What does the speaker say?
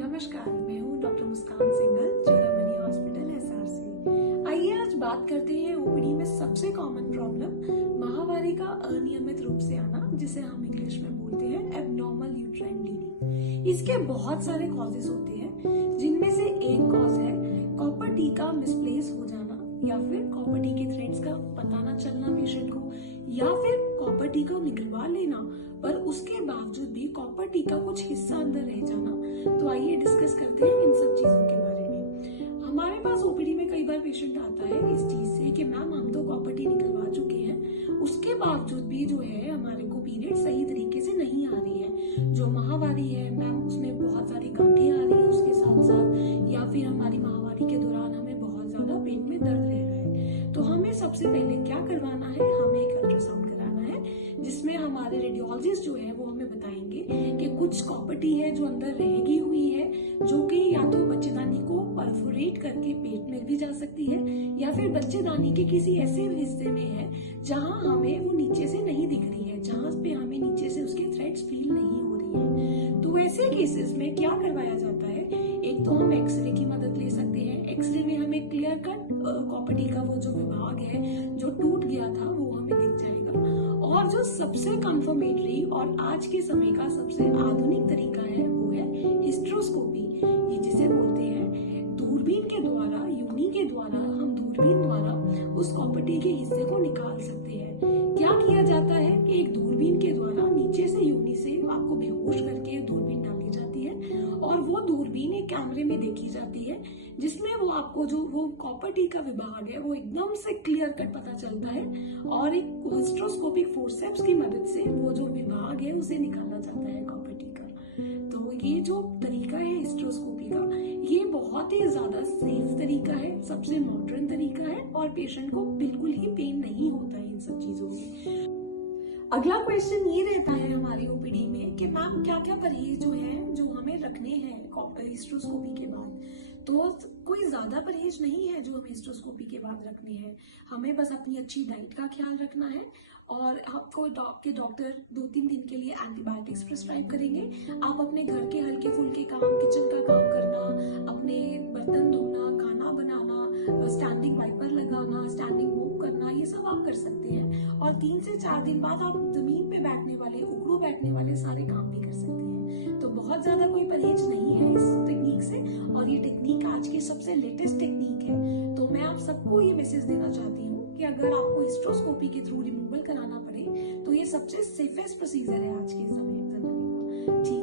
नमस्कार, मैं हूँ डॉक्टर मुस्कान सिंघल, चूड़ामणि हॉस्पिटल एसआरसी। आइए आज बात करते हैं ओपीडी में सबसे कॉमन प्रॉब्लम माहवारी का अनियमित रूप से आना, जिसे हम इंग्लिश में बोलते हैं एबनॉर्मल यूट्राइन ब्लीडिंग। इसके बहुत सारे कॉजेस होते हैं, जिनमें से एक कॉज है कॉपर टी का मिसप्लेस हो जाना, या फिर कॉपर टी के थ्रेड्स का पता न चलना पेशेंट को, या फिर कॉपर टी को निकलवा लेना पर उसके बावजूद भी कॉपर टी का कुछ हिस्सा अंदर रह जाना। तो आइए डिस्कस करते हैं इन सब चीजों के बारे में। हमारे पास ओपीडी में कई बार पेशेंट आता है इस चीज से कि मैम हम तो कॉपर टी निकलवा चुके हैं, उसके बावजूद भी जो है हमारे को पीरियड सही तरीके से नहीं आ रही है। जो माहवारी है मैम उसमें बहुत सारी गांठें आ रही है उसके साथ साथ, या फिर हमारी माहवारी के दौरान हमें बहुत ज्यादा पेट में दर्द रह रहा है। तो हमें सबसे पहले क्या करवाना है, हमें एक अल्ट्रासाउंड कराना है, जिसमें हमारे रेडियोलॉजिस्ट जो है वो हमें बताएंगे कि कुछ कॉपर टी है जो अंदर रह हुई है, जो कि या तो बच्चेदानी को परफोरेट करके पेट में भी जा सकती है, या फिर बच्चेदानी के किसी ऐसे हिस्से में है जहां हमें वो नीचे से नहीं दिख रही है, जहां पे हमें नीचे से उसके थ्रेड्स फील नहीं हो रही है। तो ऐसे केसेस में क्या करवाया जाता है, एक तो हम एक्सरे की मदद ले सकते हैं। एक्सरे में हमें क्लियर कट कॉपर टी का वो जो विभाग है जो टूट गया था वो हमें दिख जाएगा। और जो सबसे कंफर्मेटरी और आज के समय का सबसे आधुनिक तरीका है वो है हिस्ट्रोस्कोपी, ये जिसे बोलते हैं दूरबीन के द्वारा, यूनी के द्वारा हम दूरबीन द्वारा उस कॉपर टी के हिस्से को निकाल सकते हैं। क्या किया जाता है कि एक दूरबीन के द्वारा नीचे से यूनी से आपको बेहोश करके दूरबीन डाली जाती है, और वो दूरबीन एक कैमरे में देखी जाती है, जिसमें वो आपको जो वो कॉपर टी का विभाग है वो एकदम से क्लियर कट पता चलता है, और एक हिस्ट्रोस्कोपिक फोर्सेप्स की मदद से वो जो विभाग है उसे निकाला जाता है कॉपर टी का। तो ये जो तरीका है हिस्ट्रोस्कोपी का, ये बहुत ही ज्यादा सेफ तरीका है, सबसे मॉडर्न तरीका है, और पेशेंट को बिल्कुल ही पेन नहीं होता है इन सब चीजों में। अगला क्वेश्चन ये रहता है हमारी ओपीडी में कि मैम क्या क्या परहेज जो है जो हमें रखने हैं हिस्ट्रोस्कोपी के बाद। तो कोई ज्यादा परहेज नहीं है जो हमें हिस्ट्रोस्कोपी के बाद रखने हैं, हमें बस अपनी अच्छी डाइट का ख्याल रखना है, और आपको डॉक्टर 2-3 दिन के लिए एंटीबायोटिक्स प्रिस्क्राइब करेंगे। आप अपने घर के हल्के फुल्के काम, किचन का काम करना, अपने बर्तन धोना, खाना बनाना, स्टैंडिंग वाइपर लगाना, स्टैंडिंग मूव करना, ये सब आप कर सकते हैं। और 3 से 4 दिन बाद आप जमीन पे बैठने वाले, उखड़ू बैठने वाले सारे काम भी कर सकते हैं। तो बहुत ज्यादा कोई परहेज नहीं है इस टेक्निक से, और ये टेक्निक आज की सबसे लेटेस्ट टेक्निक है। तो मैं आप सबको ये मैसेज देना चाहती हूँ कि अगर आपको हिस्ट्रोस्कोपी के थ्रू रिमूवल कराना पड़े तो ये सबसे सेफेस्ट प्रोसीजर है आज के समय का। ठीक